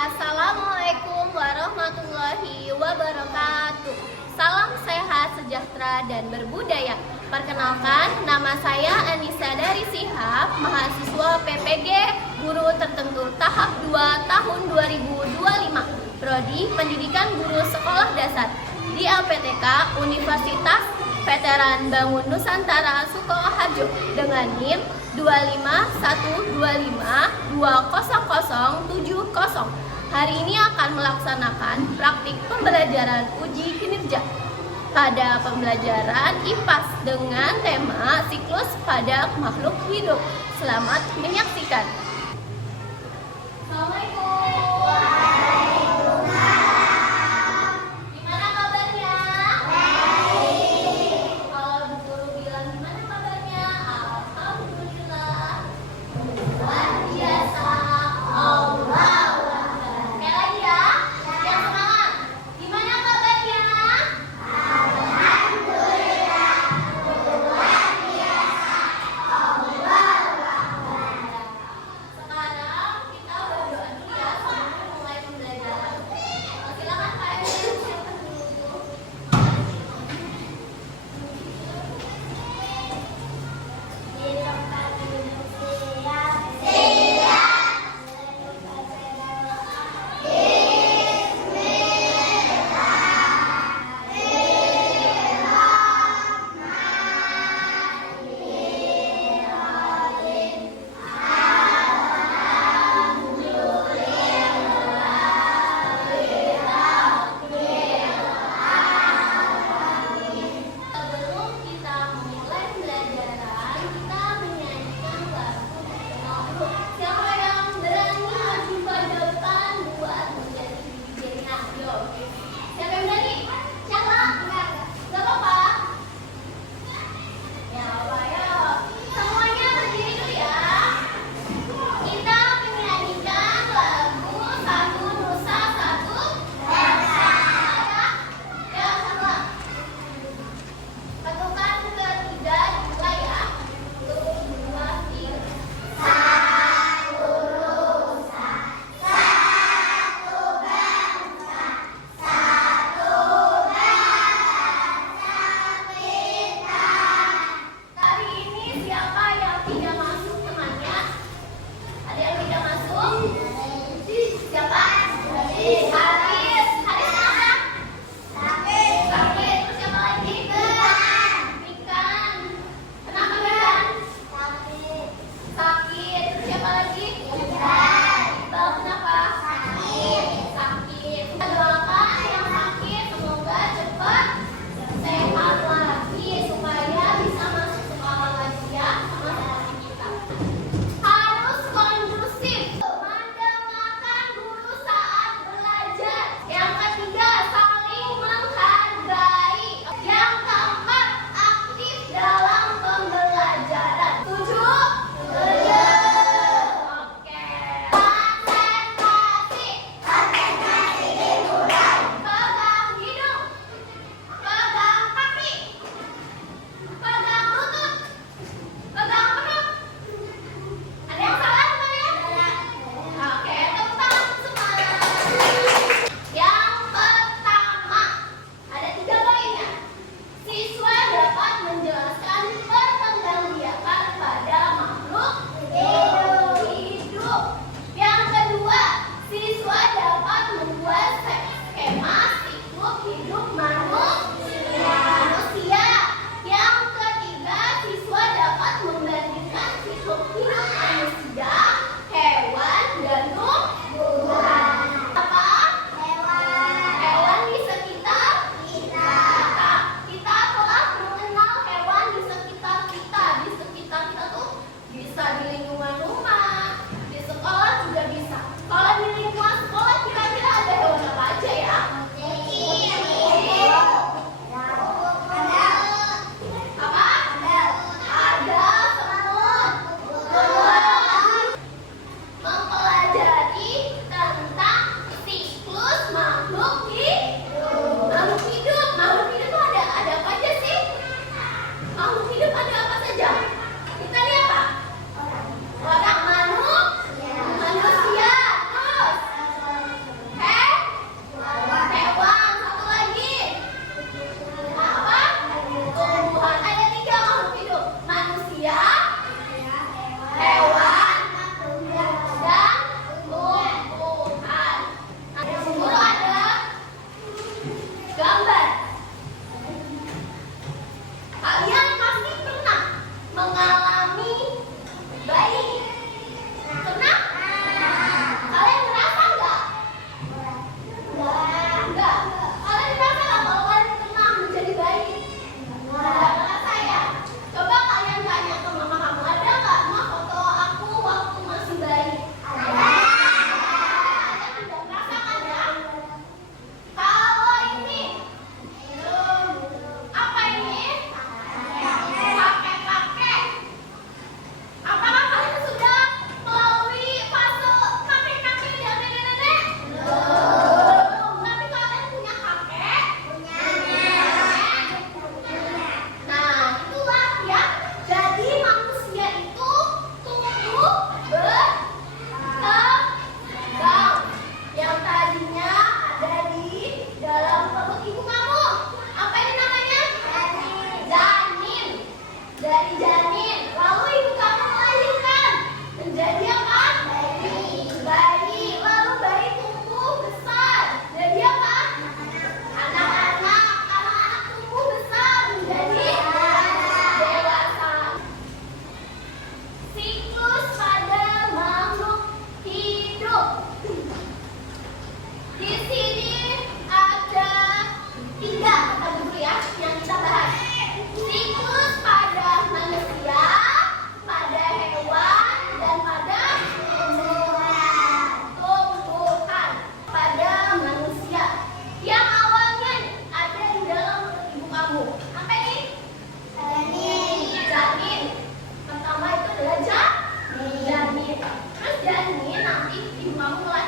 Assalamualaikum warahmatullahi wabarakatuh. Salam sehat, sejahtera, dan berbudaya. Perkenalkan, nama saya Anissa dari Sihab, mahasiswa PPG Guru Tertentu tahap 2 tahun 2025, Prodi Pendidikan Guru Sekolah Dasar di LPTK Universitas Veteran Bangun Nusantara Sukoharjo dengan NIM 25125200070. Hari ini akan melaksanakan praktik pembelajaran uji kinerja pada pembelajaran IPAS dengan tema siklus pada makhluk hidup. Selamat menyaksikan. Assalamualaikum. Gimana kabarnya? Baik. Kalau Bu Guru bilang gimana kabarnya? Alhamdulillah. Luar biasa. Allah. Sekali lagi ya. Yang semangat. Gimana kabarnya?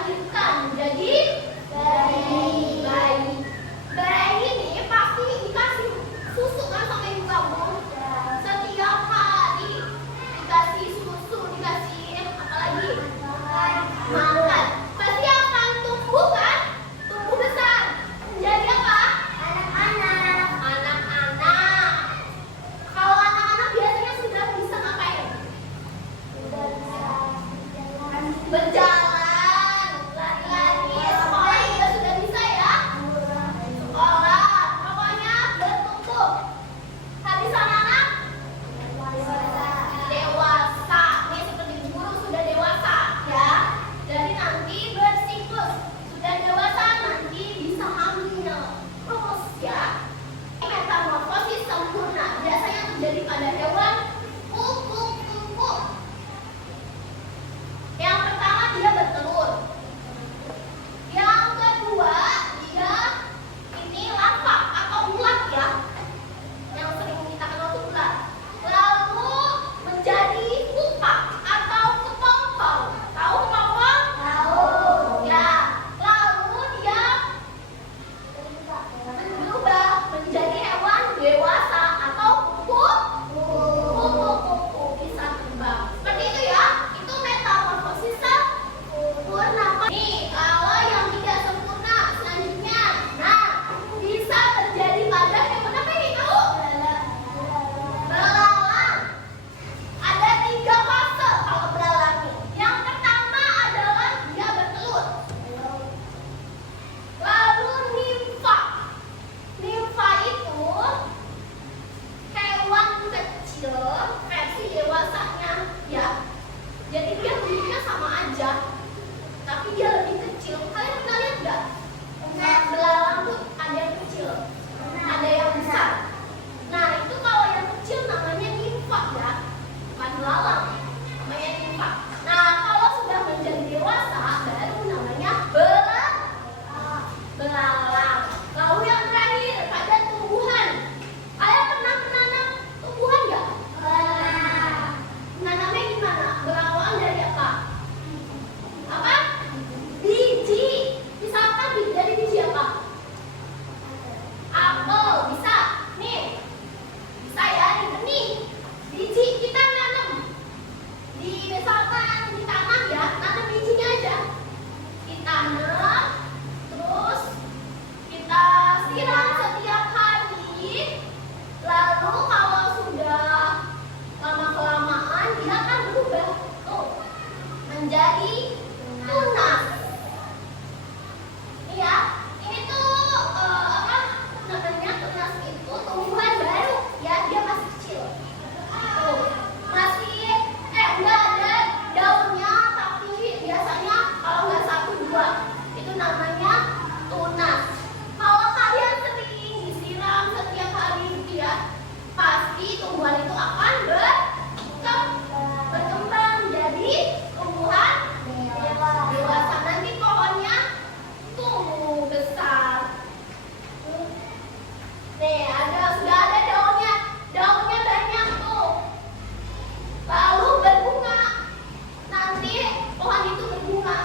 dilahirkan menjadi bayi. Bayi ini pasti dikasih susu kan sama ibu kamu. Setiap hari dikasih susu, dikasih apa lagi? Makan. Pasti akan tumbuh kan? Tumbuh besar. Menjadi apa? Anak-anak. Anak-anak. Kalau anak-anak biasanya sudah bisa ngapain? Sudah bisa berjalan, lari-lari, sekolah juga sudah bisa ya. Sekolah, pokoknya bertumbuh. Habis anak-anak? Dewasa. Ini seperti guru sudah dewasa ya. Jadi nanti bersiklus. Sudah dewasa nanti bisa hamil. Terus ya. Metamorfosis sempurna biasanya terjadi pada hewan kupu-kupu. Yang pertama dia bertelur. Yang kedua dia ini larva atau ulat ya. Yang sering kita kenal itu ulat. Lalu menjadi pupa atau kepompong. Tahu kepompong? Tahu. Ya. Lalu dia berubah menjadi hewan dewasa atau kupu-kupu bisa terbang. Seperti itu ya. Itu metamorfosis sempurna. Nih, kalau yang tidak sempurna selanjutnya. Nah, bisa terjadi pada hewan apa ini tahu? Belalang. Ada 3 fase kalau belalang ini. Yang pertama adalah dia bertelur. Lalu nimfa. Nimfa itu hewan kecil versi dewasanya ya. Jadi dia bentuknya sama aja, tapi dia lebih kecil. Kalian pernah lihat nggak? Belalang tuh ada yang kecil, ada yang besar. Nah itu kalau yang kecil namanya nimfa ya, bukan belalang, namanya nimfa. Nah kalau sudah menjadi dewasa baru namanya belalang. Lalu yang terakhir pada tumbuhan. Kalian pernah menanam tumbuhan nggak? Nanamnya gimana? Berawal dari apa? Apa? Biji. Misalkan dari biji apa? Apel. Bisa. Nih. Bisa ya, di benih. Biji kita nanam. Misalkan di tanah ya, nanam bijinya aja. Ditanam, terus kita siram setiap hari. Lalu kalau sudah lama-kelamaan dia akan berubah tuh menjadi tunas. Ini ya, ini tuh apa namanya, tunas itu tumbuhan baru ya, dia masih kecil. Tuh, masih enggak ada daunnya, tapi biasanya kalau nggak 1, 2 itu namanya tunas. Kalau kalian sering disiram setiap hari gitu ya, pasti tumbuhan itu akan berkembang jadi tumbuhan dewasa. Nanti pohonnya tumbuh besar. Nih sudah ada daunnya banyak tuh. Lalu berbunga. Nanti pohon itu berbunga.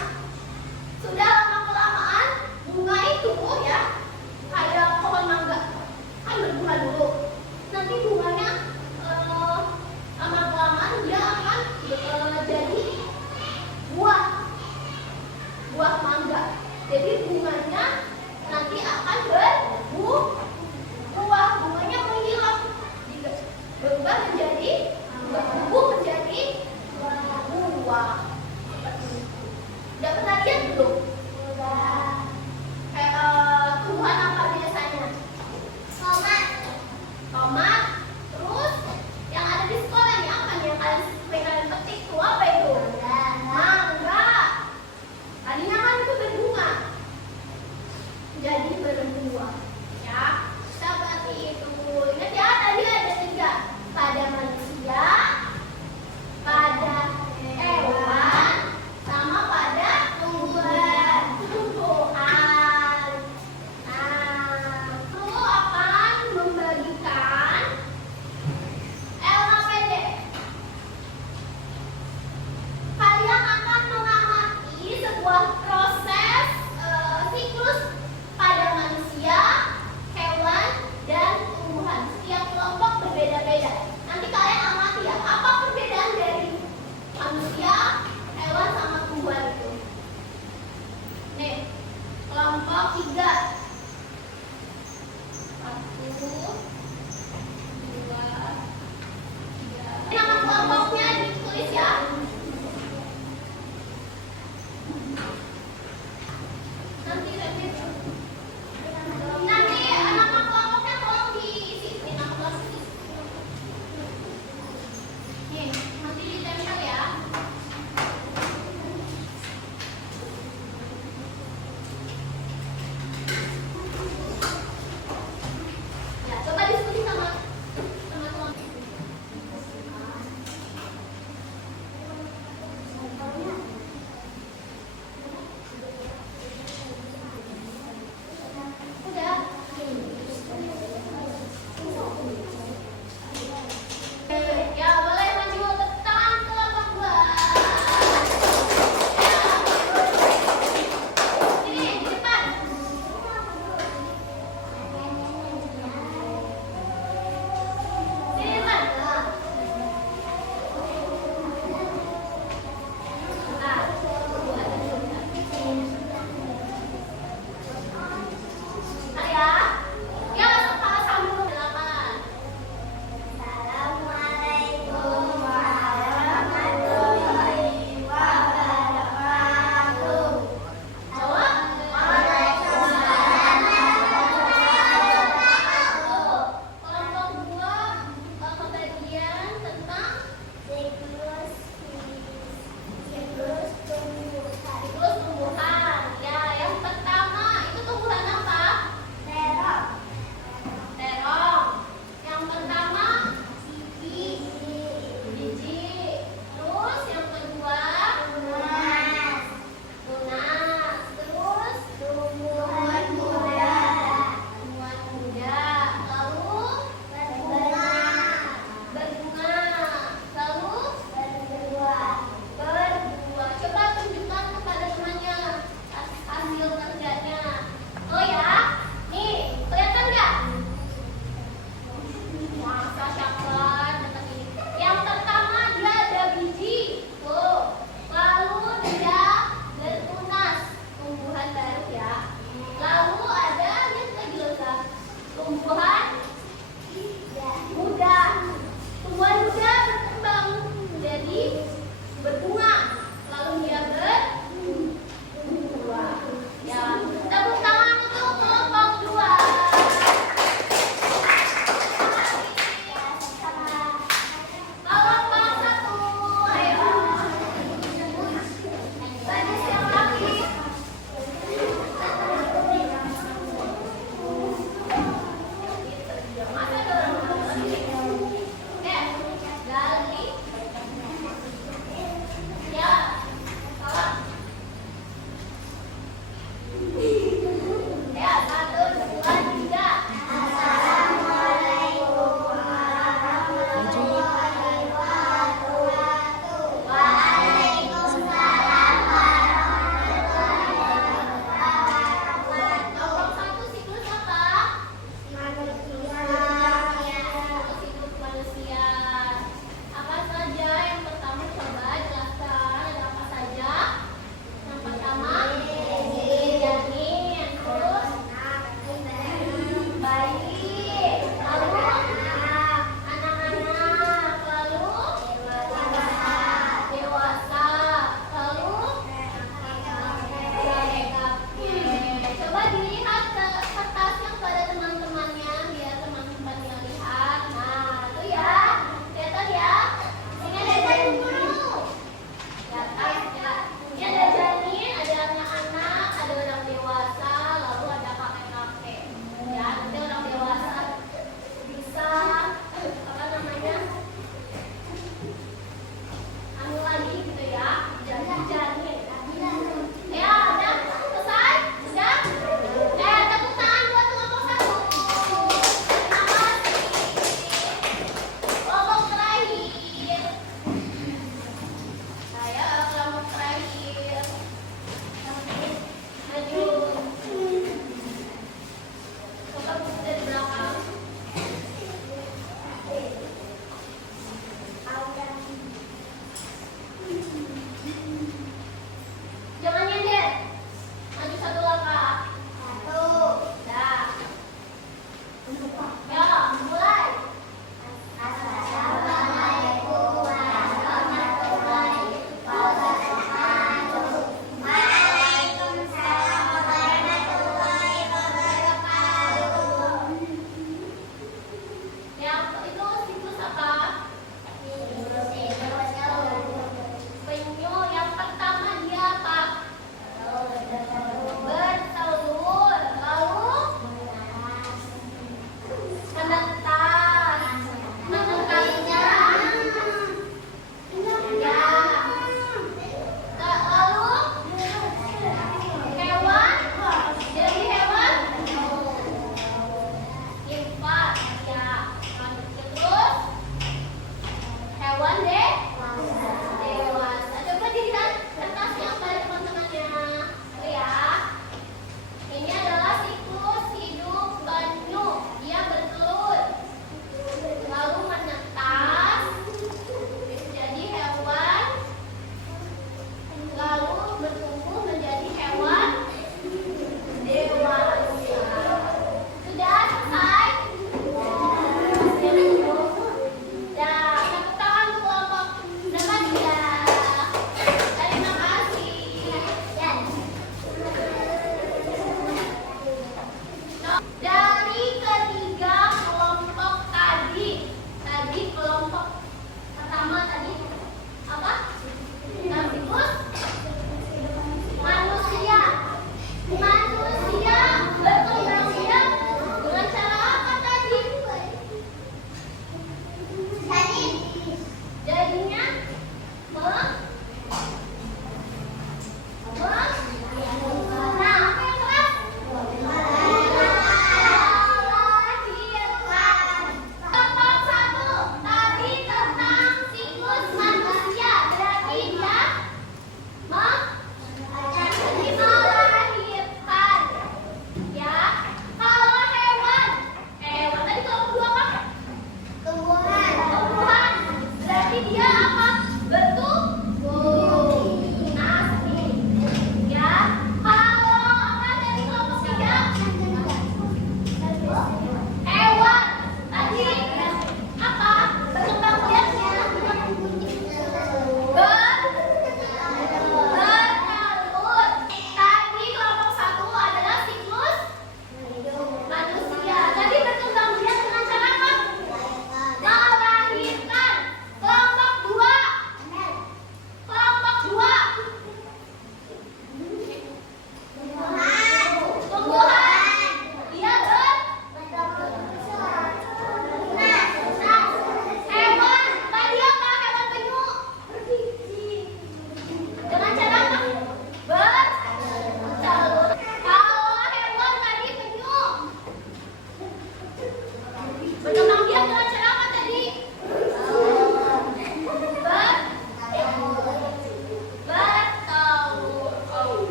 Sudah lama-kelamaan bunga itu ya kayak pohon mangga kan berbunga dulu. Nanti bunganya lama-kelamaan dia akan jadi buah mangga. Jadi bunganya nanti akan berbuah, bunganya menghilang, berubah menjadi tumbuh menjadi buah. Seperti itu. Udah pernah lihat belum? Kayak tumbuhan apa biasanya? Tomat. Terus yang ada di sekolah ini apa nih yang kalian petik tuh apa itu? Mangga. Tadinya kan itu berbunga, jadi berbuah. Ya, seperti itu. Ingat ya, tadi ada 3. Pada manusia, pada hewan, sama pada tumbuhan. manusia. Lalu ada yang kedua, tumbuhan muda. Tumbuhan muda berkembang menjadi berbunga, lalu dia berbuah. Ya, tepuk tangan untuk kelompok 2. Kelompok 1, ayo. Gadis yang laki.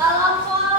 Kelompok